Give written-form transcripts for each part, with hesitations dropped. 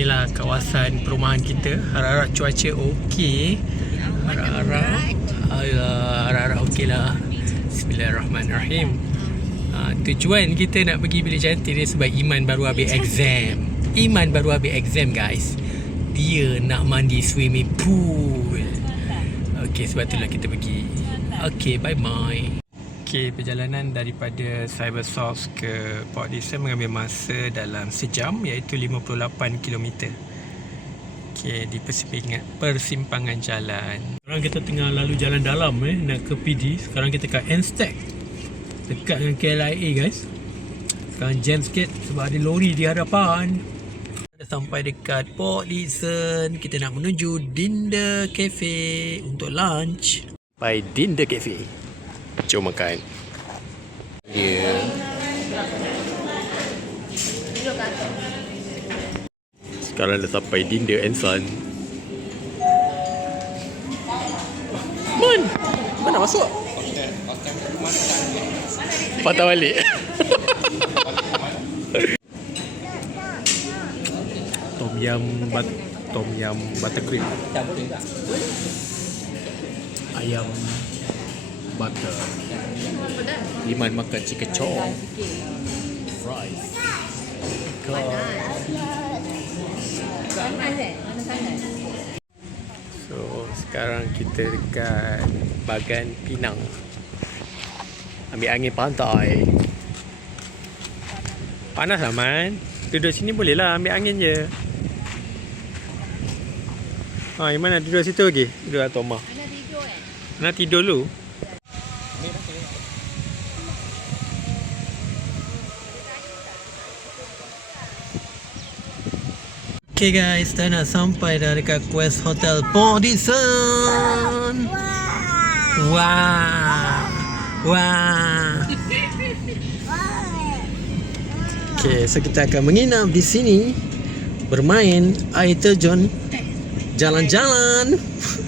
inilah kawasan perumahan kita. Harap-harap cuaca okey. Harap-harap okey lah. Bismillahirrahmanirrahim. Tujuan kita nak pergi Bilik Cantik ni sebab Iman baru habis exam. Iman baru habis exam, guys. Dia nak mandi swimming pool. Okey, sebab itulah kita pergi. Okey, bye-bye. Okey, perjalanan daripada Cybersouth ke Port Dickson mengambil masa dalam sejam, iaitu 58 km. Okey, di persimpangan jalan. Sekarang kita tengah lalu jalan dalam nak ke PD. Sekarang kita kat N-Stack, dekat dengan KLIA, guys. Sekarang jam sikit sebab ada lori di hadapan. Dah sampai dekat Port Dickson. Kita nak menuju Dinda Cafe untuk lunch. By Dinda Cafe. Jom makan. Sekarang dah sampai Dinda and Son. Mana masuk? Patah balik. Tom yum buttercream. Ayam butter. Iman makan chicken chop. Fries. So sekarang kita dekat Bagan Pinang. Ambil angin pantai. Panas lah, Man. Duduk sini boleh lah, ambil angin je. Iman nak duduk situ lagi? Duduk atau Omah? Nak tidur dulu. Okay guys, dah nak sampai dah dekat Quest Hotel Port Dickson. Wah. Okay, so kita akan menginap di sini, bermain air terjun, jalan-jalan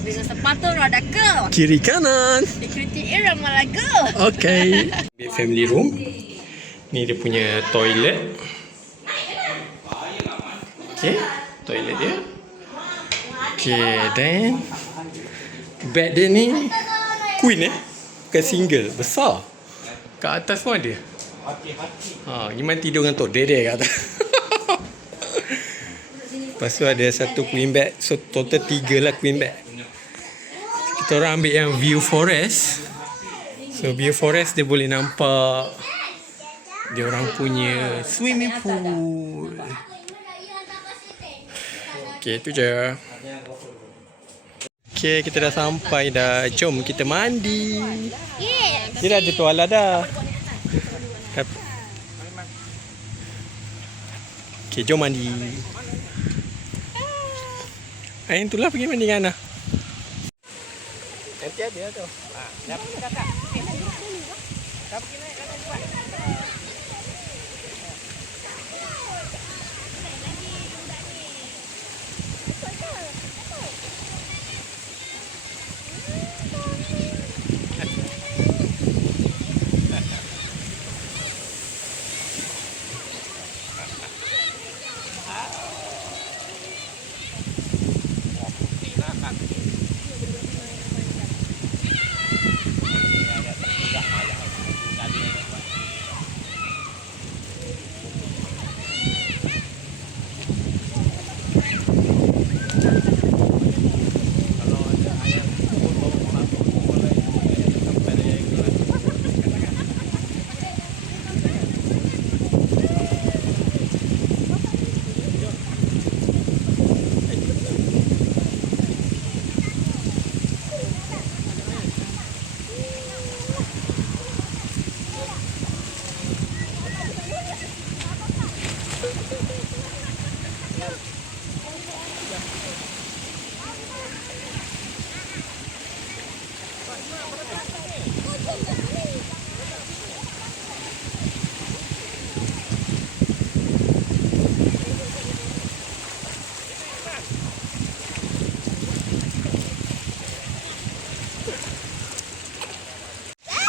dengan sepatu roda ke kiri kanan, ikuti irama lagu. Okay. Family room. Ni dia punya toilet. Okay, toilet dia. Okay, then bed dia ni queen bukan single, besar. Kat atas pun ada. Iman tidur dengan tok dede kat atas. Lepas tu ada satu queen bed. So total 3 lah queen bed. Kita orang ambil yang view forest. So view forest dia boleh nampak dia orang punya swimming pool. Okay, itu je. Okay, kita dah sampai dah. Jom kita mandi. Dia dah ada tuala dah. Okay, jom mandi. Itulah pergi mandi dengan Ana. Nanti ada tu. Dah pergi kakak. Dah pergi naik kakak cepat.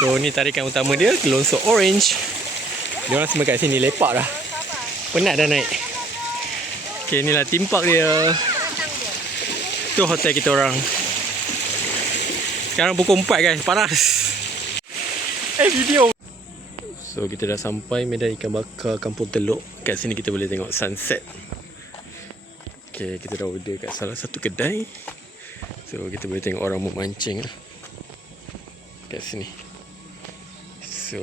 So ni tarikan utama dia, Kelonsok Orange. Diorang semua kat sini lepak dah. Penat dah naik. Okay, inilah theme park dia. Tu hotel kita orang. Sekarang pukul 4 guys, panas. Video. So kita dah sampai Medan Ikan Bakar Kampung Teluk. Kat sini kita boleh tengok sunset. Okay, kita dah order kat salah satu kedai. So kita boleh tengok orang memancing lah kat sini. So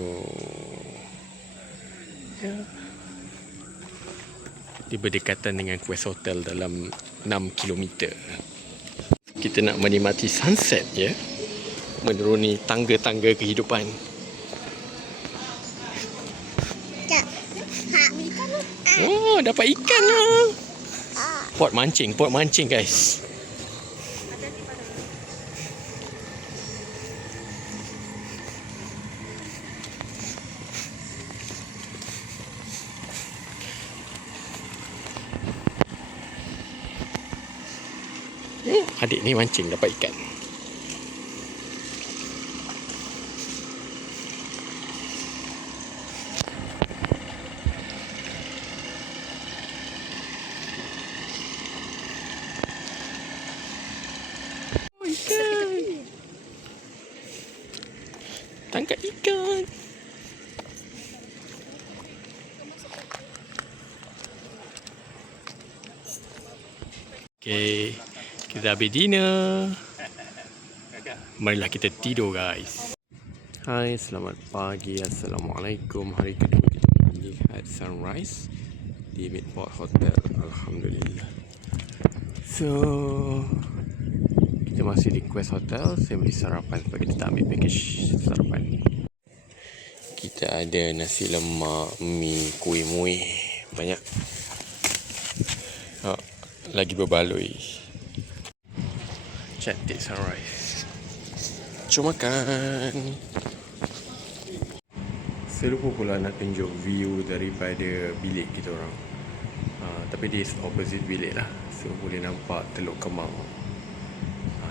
ya, di berdekatan dengan Quest Hotel dalam 6 km. Kita nak menikmati sunset ya, menuruni tangga-tangga kehidupan. Oh, dapat ikan lah. Pot mancing guys. Adik ni mancing dapat ikan. Oh, ikan. Tangkap ikan. Okay, kita habis dinner. Marilah kita tidur guys. Hai, selamat pagi. Assalamualaikum. Hari kedua kita melihat sunrise di Midport Hotel. Alhamdulillah. So kita masih di Quest Hotel. Saya beli sarapan sebab kita tak ambil package sarapan. Kita ada nasi lemak, mi, kuih muih. Banyak. Lagi berbaloi. Cantik sunrise. Cuma makan. Saya lupa pula nak tunjuk view daripada bilik kita orang. Tapi dia opposite bilik lah. So boleh nampak Teluk Kemang.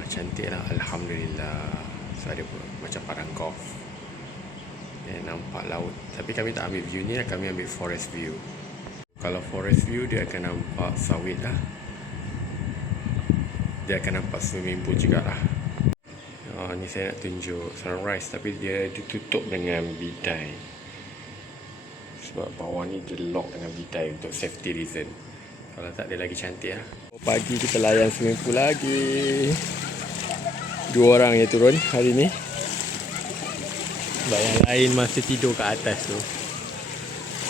Cantik lah. Alhamdulillah. So ada macam padang golf. Dan nampak laut. Tapi kami tak ambil view ni lah. Kami ambil forest view. Kalau forest view dia akan nampak sawit lah. Dia akan nampak swimming pool jugalah. Ni saya nak tunjuk sunrise tapi dia ditutup dengan bidai. Sebab bawah ni dia lock dengan bidai untuk safety reason. Kalau tak dia lagi cantik lah. Pagi kita layan swimming pool lagi. 2 orang yang turun hari ni. Sebab yang lain masih tidur kat atas tu.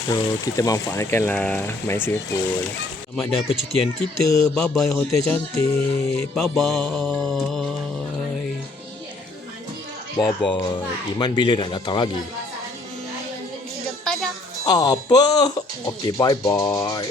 So kita manfaatkanlah main swimming pool. Selamat dah percutian kita. Bye-bye hotel cantik. Bye-bye. Bye-bye. Iman bila nak datang lagi? Depan dah. Apa? Okay, bye-bye.